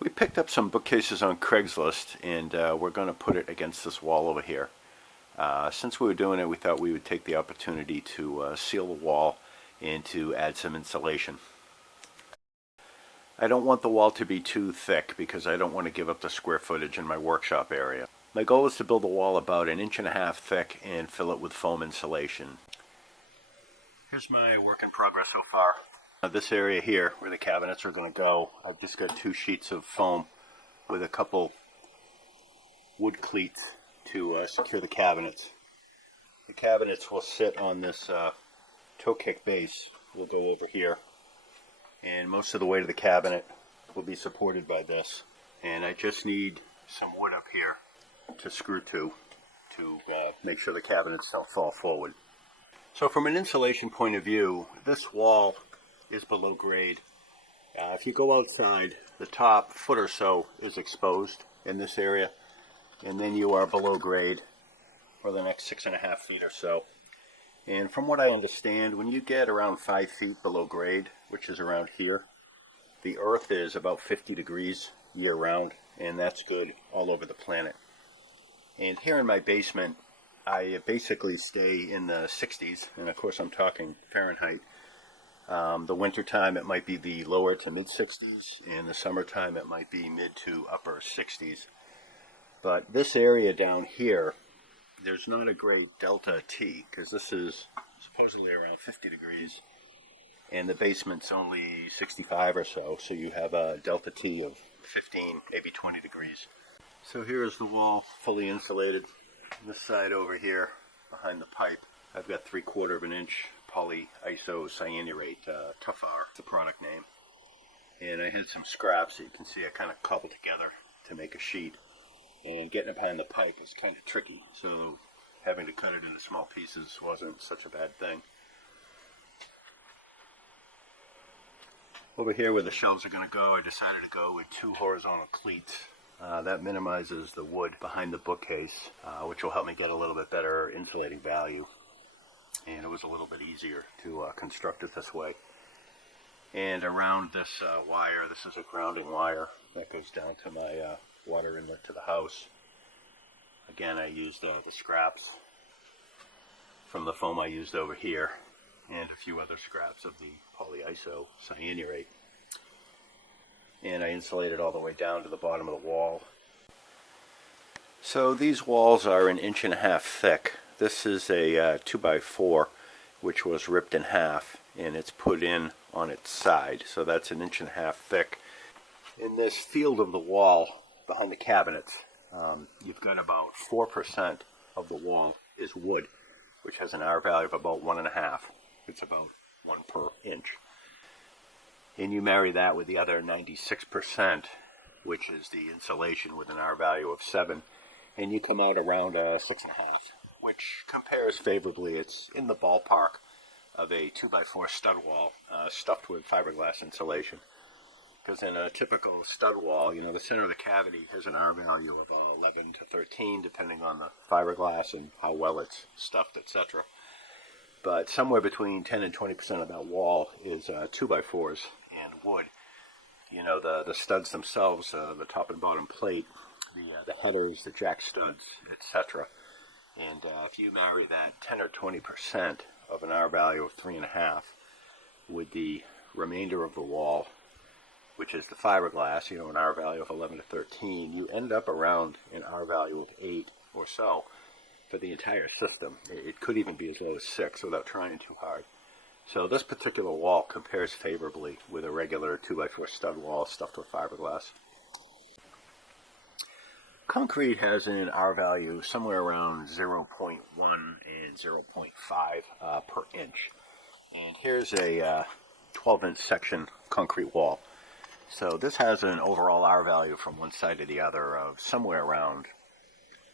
We picked up some bookcases on Craigslist, and we're going to put it against this wall over here. Since we were doing it, we thought we would take the opportunity to seal the wall and to add some insulation. I don't want the wall to be too thick because I don't want to give up the square footage in my workshop area. My goal is to build a wall about 1.5 inches thick and fill it with foam insulation. Here's my work in progress so far. This area here where the cabinets are going to go, I've just got 2 sheets of foam with a couple wood cleats to secure the cabinets. The cabinets will sit on this toe kick base. We'll go over here, and most of the weight of the cabinet will be supported by this. And I just need some wood up here to screw to make sure the cabinets don't fall forward. So from an insulation point of view, this wall is below grade. If you go outside, the top foot or so is exposed in this area, and then you are below grade for the next 6.5 feet or so. And from what I understand, when you get around 5 feet below grade, which is around here, the earth is about 50 degrees year round, and that's good all over the planet. And here in my basement, I basically stay in the 60s, and of course I'm talking Fahrenheit. The winter time it might be the lower to mid 60s, and the summertime it might be mid to upper 60s. But this area down here, there's not a great delta T, because this is supposedly around 50 degrees, and the basement's only 65 or so, so you have a delta T of 15, maybe 20 degrees. So here is the wall fully insulated. This side over here, behind the pipe, I've got 3/4 of an inch polyiso-cyanurate, Tufar, it's the product name. And I had some scraps that you can see I kind of cobbled together to make a sheet. And getting it behind the pipe was kind of tricky, so having to cut it into small pieces wasn't such a bad thing. Over here where the shelves are going to go, I decided to go with 2 horizontal cleats. That minimizes the wood behind the bookcase, which will help me get a little bit better insulating value. And it was a little bit easier to construct it this way. And around this wire, this is a grounding wire that goes down to my water inlet to the house. Again, I used the scraps from the foam I used over here, and a few other scraps of the polyiso-cyanurate. And I insulated all the way down to the bottom of the wall. So these walls are 1.5 inches thick. This is a 2x4, which was ripped in half, and it's put in on its side. So that's 1.5 inches thick. In this field of the wall behind the cabinets, you've got about 4% of the wall is wood, which has an R value of about 1.5. It's about 1 per inch. And you marry that with the other 96%, which is the insulation with an R value of 7, and you come out around 6.5. Which compares favorably. It's in the ballpark of a 2x4 stud wall stuffed with fiberglass insulation. Because in a typical stud wall, you know, the center of the cavity has an R value of 11 to 13, depending on the fiberglass and how well it's stuffed, etc. But somewhere between 10 and 20% of that wall is 2x4s and wood. You know, the studs themselves, the top and bottom plate, the headers, the jack studs, etc. And if you marry that 10 or 20% of an R value of 3.5 with the remainder of the wall, which is the fiberglass, you know, an R value of 11 to 13, you end up around an R value of 8 or so for the entire system. It could even be as low as 6 without trying too hard. So this particular wall compares favorably with a regular 2x4 stud wall stuffed with fiberglass. Concrete has an R value somewhere around 0.1 and 0.5 per inch. And here's a 12-inch section concrete wall. So this has an overall R value from one side to the other of somewhere around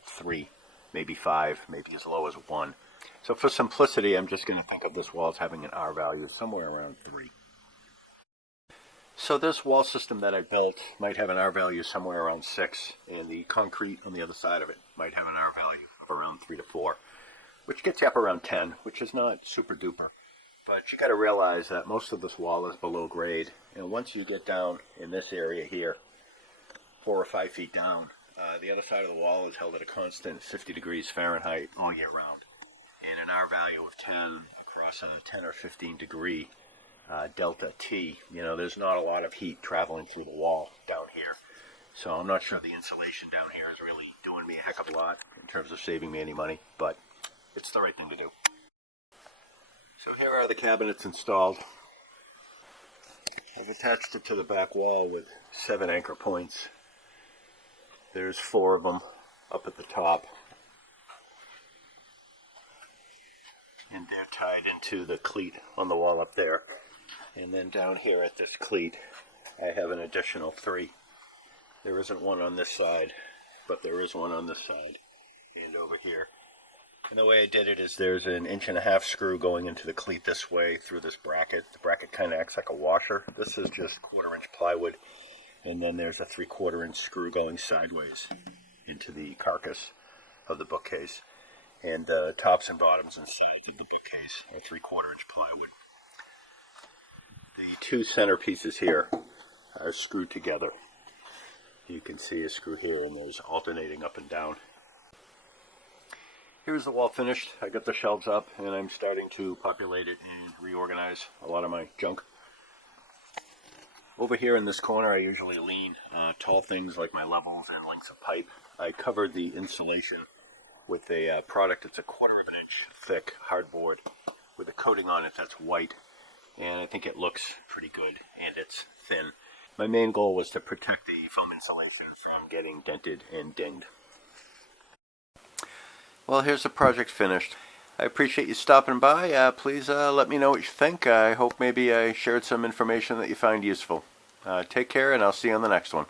3, maybe 5, maybe as low as 1. So for simplicity, I'm just going to think of this wall as having an R value somewhere around 3. So this wall system that I built might have an R value somewhere around 6, and the concrete on the other side of it might have an R value of around 3 to 4, which gets you up around 10, which is not super duper. But you got to realize that most of this wall is below grade, and once you get down in this area here, 4 or 5 feet down. The other side of the wall is held at a constant 50 degrees Fahrenheit all year round. And an R value of 10 across a 10 or 15 degree delta T, there's not a lot of heat traveling through the wall down here. So I'm not sure the insulation down here is really doing me a heck of a lot in terms of saving me any money, but it's the right thing to do. So here are the cabinets installed. I've attached it to the back wall with 7 anchor points. There's 4 of them up at the top. And they're tied into the cleat on the wall up there. And then down here at this cleat, I have an additional 3. There isn't one on this side, but there is one on this side and over here. And the way I did it is there's an 1.5 inch screw going into the cleat this way through this bracket. The bracket kind of acts like a washer. This is just 1/4 inch plywood. And then there's a 3/4 inch screw going sideways into the carcass of the bookcase. And the tops and bottoms and sides of the bookcase are 3/4 inch plywood. The 2 center pieces here are screwed together. You can see a screw here, and there's alternating up and down. Here's the wall finished. I got the shelves up, and I'm starting to populate it and reorganize a lot of my junk. Over here in this corner, I usually lean tall things like my levels and lengths of pipe. I covered the insulation with a product that's a 1/4 inch thick hardboard with a coating on it that's white, and I think it looks pretty good, and it's thin. My main goal was to protect the foam insulation from getting dented and dinged. Well, here's the project finished. I appreciate you stopping by. Please let me know what you think. I hope maybe I shared some information that you find useful. Take care, and I'll see you on the next one.